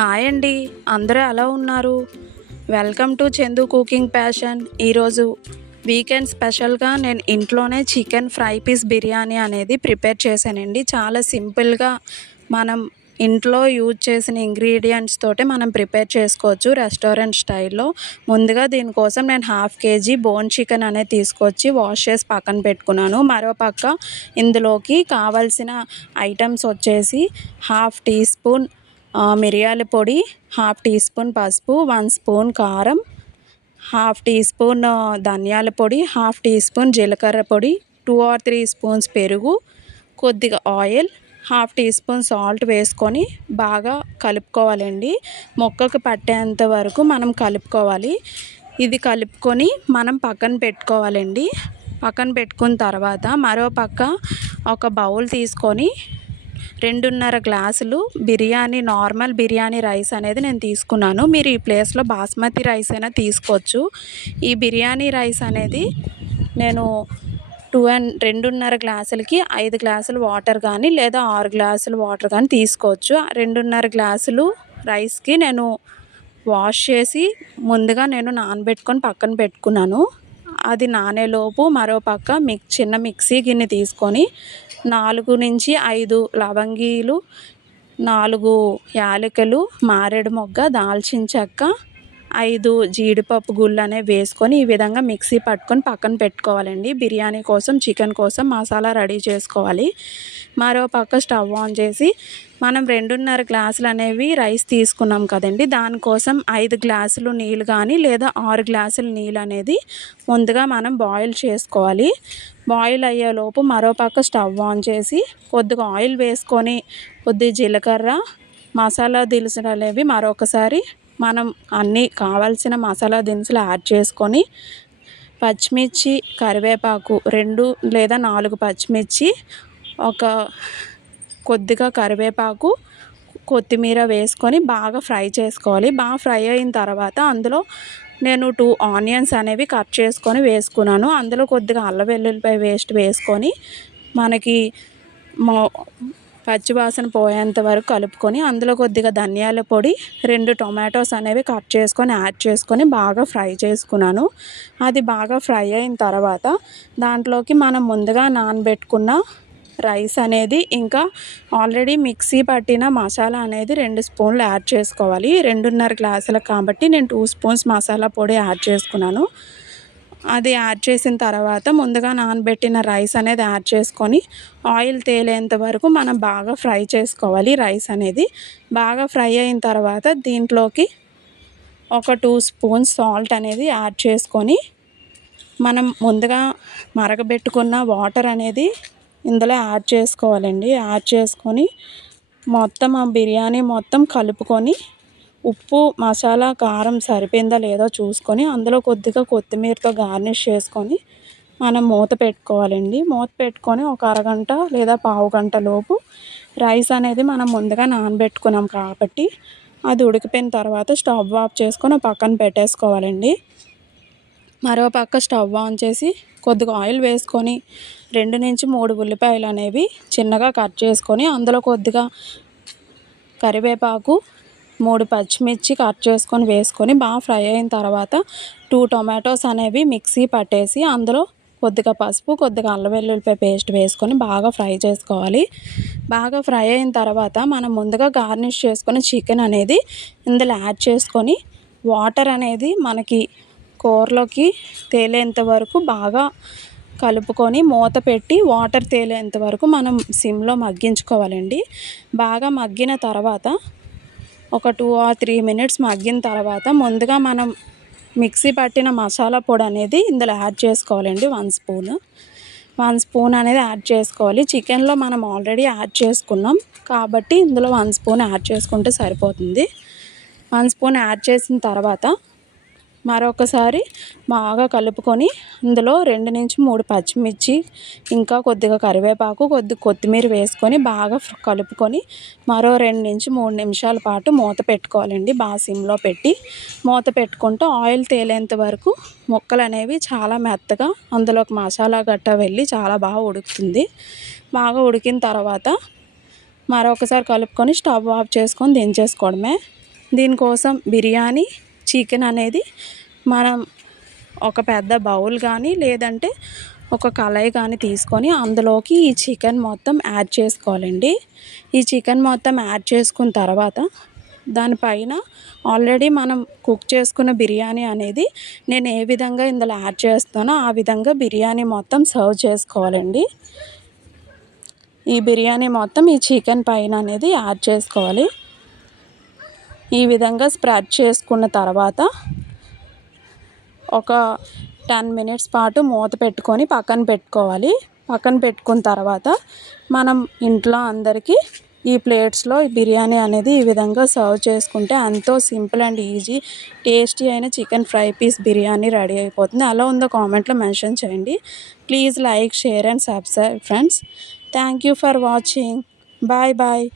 Hi అండి. అందరూ ఎలా ఉన్నారు? Welcome to Chandu cooking passion. ఈరోజు వీకెండ్ స్పెషల్గా నేను ఇంట్లోనే చికెన్ ఫ్రై పీస్ బిర్యానీ అనేది ప్రిపేర్ చేశానండి. చాలా సింపుల్గా మనం ఇంట్లో యూజ్ చేసిన ఇంగ్రీడియంట్స్ తోటి మనం ప్రిపేర్ చేసుకోవచ్చు రెస్టారెంట్ స్టైల్లో. ముందుగా దీనికోసం నేను హాఫ్ కేజీ బోన్ చికెన్ అనేది తీసుకొచ్చి వాష్ చేసి పక్కన పెట్టుకున్నాను. మరో పక్క ఇందులోకి కావాల్సిన ఐటమ్స్ వచ్చేసి హాఫ్ టీ స్పూన్ మిరియాల పొడి హాఫ్ టీ స్పూన్ పసుపు వన్ స్పూన్ కారం హాఫ్ టీ స్పూన్ ధనియాల పొడి హాఫ్ టీ స్పూన్ జీలకర్ర పొడి టూ ఆర్ త్రీ స్పూన్స్ పెరుగు కొద్దిగా oil half teaspoon salt వేసుకొని బాగా కలుపుకోవాలండి. మొక్కకు పట్టేంత వరకు మనం కలుపుకోవాలి. ఇది కలుపుకొని మనం పక్కన పెట్టుకోవాలండి. పక్కన పెట్టుకున్న తర్వాత మరో పక్క ఒక బౌల్ తీసుకొని రెండున్నర గ్లాసులు బిర్యానీ నార్మల్ బిర్యానీ రైస్ అనేది నేను తీసుకున్నాను. మీరు ఈ ప్లేస్లో బాస్మతి రైస్ అయినా తీసుకోవచ్చు. ఈ బిర్యానీ రైస్ అనేది నేను టూ అండ్ రెండున్నర గ్లాసులకి ఐదు గ్లాసులు వాటర్ కానీ లేదా ఆరు గ్లాసులు వాటర్ కానీ తీసుకోవచ్చు. ఆ రెండున్నర గ్లాసులు రైస్కి నేను వాష్ చేసి ముందుగా నేను నానబెట్టుకొని పక్కన పెట్టుకున్నాను. అది నానేలోపు మరో పక్క మిక్ చిన్న మిక్సీ గిన్నె తీసుకొని నాలుగు నుంచి ఐదు లవంగీలు నాలుగు యాలకులు మారేడు మొగ్గ దాల్చిన చెక్క ఐదు జీడిపప్పు గుళ్ళు అనేవి వేసుకొని ఈ విధంగా మిక్సీ పట్టుకొని పక్కన పెట్టుకోవాలండి. బిర్యానీ కోసం చికెన్ కోసం మసాలా రెడీ చేసుకోవాలి. మరో పక్క స్టవ్ ఆన్ చేసి మనం రెండున్నర గ్లాసులు అనేవి రైస్ తీసుకున్నాం కదండి. దానికోసం ఐదు గ్లాసులు నీళ్ళు కానీ లేదా ఆరు గ్లాసులు నీళ్ళు అనేది ముందుగా మనం బాయిల్ చేసుకోవాలి. బాయిల్ అయ్యేలోపు మరో పక్క స్టవ్ ఆన్ చేసి కొద్దిగా ఆయిల్ వేసుకొని కొద్దిగా జీలకర్ర మసాలా దినుసులు అనేవి మరొకసారి మనం అన్నీ కావాల్సిన మసాలా దినుసులు యాడ్ చేసుకొని పచ్చిమిర్చి కరివేపాకు రెండు లేదా నాలుగు పచ్చిమిర్చి ఒక కొద్దిగా కరివేపాకు కొత్తిమీర వేసుకొని బాగా ఫ్రై చేసుకోవాలి. బాగా ఫ్రై అయిన తర్వాత అందులో నేను టూ ఆనియన్స్ అనేవి కట్ చేసుకొని వేసుకున్నాను. అందులో కొద్దిగా అల్ల వెల్లుల్లిపాయ వేస్ట్ వేసుకొని మనకి మో పచ్చివాసన పోయేంత వరకు కలుపుకొని అందులో కొద్దిగా ధనియాల పొడి రెండు టొమాటోస్ అనేవి కట్ చేసుకొని యాడ్ చేసుకొని బాగా ఫ్రై చేసుకున్నాను. అది బాగా ఫ్రై అయిన తర్వాత దాంట్లోకి మనం ముందుగా నానబెట్టుకున్న రైస్ అనేది ఇంకా ఆల్రెడీ మిక్సీ పట్టిన మసాలా అనేది రెండు స్పూన్లు యాడ్ చేసుకోవాలి. రెండున్నర గ్లాసులకు కాబట్టి నేను టూ స్పూన్స్ మసాలా పొడి యాడ్ చేసుకున్నాను. అది యాడ్ చేసిన తర్వాత ముందుగా నానబెట్టిన రైస్ అనేది యాడ్ చేసుకొని ఆయిల్ తేలేంత వరకు మనం బాగా ఫ్రై చేసుకోవాలి రైస్ అనేది. బాగా ఫ్రై అయిన తర్వాత దీంట్లోకి ఒక టూ స్పూన్స్ సాల్ట్ అనేది యాడ్ చేసుకొని మనం ముందుగా మరగబెట్టుకున్న వాటర్ అనేది ఇందులో యాడ్ చేసుకోవాలండి. యాడ్ చేసుకొని మొత్తం ఆ బిర్యానీ మొత్తం కలుపుకొని ఉప్పు మసాలా కారం సరిపోయిందా లేదో చూసుకొని అందులో కొద్దిగా కొత్తిమీరతో గార్నిష్ చేసుకొని మనం మూత పెట్టుకోవాలండి. మూత పెట్టుకొని ఒక అరగంట లేదా పావు గంట లోపు రైస్ అనేది మనం ముందుగా నానబెట్టుకున్నాం కాబట్టి అది ఉడికిపోయిన తర్వాత స్టవ్ ఆఫ్ చేసుకొని పక్కన పెట్టేసుకోవాలండి. మరో పక్క స్టవ్ ఆన్ చేసి కొద్దిగా ఆయిల్ వేసుకొని రెండు నుంచి మూడు ఉల్లిపాయలు అనేవి చిన్నగా కట్ చేసుకొని అందులో కొద్దిగా కరివేపాకు మూడు పచ్చిమిర్చి కట్ చేసుకొని వేసుకొని బాగా ఫ్రై అయిన తర్వాత టూ టొమాటోస్ అనేవి మిక్సీ పట్టేసి అందులో కొద్దిగా పసుపు కొద్దిగా అల్లం వెల్లుల్లిపాయ పేస్ట్ వేసుకొని బాగా ఫ్రై చేసుకోవాలి. బాగా ఫ్రై అయిన తర్వాత మనం ముందుగా గార్నిష్ చేసుకుని చికెన్ అనేది ఇందులో యాడ్ చేసుకొని వాటర్ అనేది మనకి కూరలోకి తేలేంత వరకు బాగా కలుపుకొని మూత పెట్టి వాటర్ తేలేంత వరకు మనం సిమ్లో మగ్గించుకోవాలండి. బాగా మగ్గిన తర్వాత ఒక టూ ఆర్ త్రీ మినిట్స్ మగ్గిన తర్వాత ముందుగా మనం మిక్సీ పట్టిన మసాలా పొడి అనేది ఇందులో యాడ్ చేసుకోవాలండి వన్ స్పూన్. వన్ స్పూన్ అనేది యాడ్ చేసుకోవాలి. చికెన్లో మనం ఆల్రెడీ యాడ్ చేసుకున్నాం కాబట్టి ఇందులో వన్ స్పూన్ యాడ్ చేసుకుంటే సరిపోతుంది. వన్ స్పూన్ యాడ్ చేసిన తర్వాత మరొకసారి బాగా కలుపుకొని అందులో రెండు నుంచి మూడు పచ్చిమిర్చి ఇంకా కొద్దిగా కరివేపాకు కొద్ది కొత్తిమీర వేసుకొని బాగా కలుపుకొని మరో రెండు నుంచి మూడు నిమిషాల పాటు మూత పెట్టుకోవాలండి. బాగా సిమ్లో పెట్టి మూత పెట్టుకుంటూ ఆయిల్ తేలేంత వరకు ముక్కలు అనేవి చాలా మెత్తగా అందులోకి మసాలా గట్ట వెళ్ళి చాలా బాగా ఉడుకుతుంది. బాగా ఉడికిన తర్వాత మరొకసారి కలుపుకొని స్టవ్ ఆఫ్ చేసుకొని దించేసుకోవడమే. దీనికోసం బిర్యానీ చికెన్ అనేది మనం ఒక పెద్ద బౌల్ కానీ లేదంటే ఒక కళాయి కానీ తీసుకొని అందులోకి ఈ చికెన్ మొత్తం యాడ్ చేసుకోవాలండి. ఈ చికెన్ మొత్తం యాడ్ చేసుకున్న తర్వాత దానిపైన ఆల్రెడీ మనం కుక్ చేసుకున్న బిర్యానీ అనేది నేను ఏ విధంగా ఇందులో యాడ్ చేస్తానో ఆ విధంగా బిర్యానీ మొత్తం సర్వ్ చేసుకోవాలండి. ఈ బిర్యానీ మొత్తం ఈ చికెన్ పైన అనేది యాడ్ చేసుకోవాలి. ఈ విధంగా స్ప్రెడ్ చేసుకున్న తర్వాత ఒక టెన్ మినిట్స్ పాటు మూత పెట్టుకొని పక్కన పెట్టుకోవాలి. పక్కన పెట్టుకున్న తర్వాత మనం ఇంట్లో అందరికీ ఈ ప్లేట్స్లో బిర్యానీ అనేది ఈ విధంగా సర్వ్ చేసుకుంటే ఎంతో సింపుల్ అండ్ ఈజీ టేస్టీ అయిన chicken fry piece biryani ready అయిపోతుంది. అలా ఉందో కామెంట్లో మెన్షన్ చేయండి. Please like share and subscribe friends. Thank you for watching. Bye bye.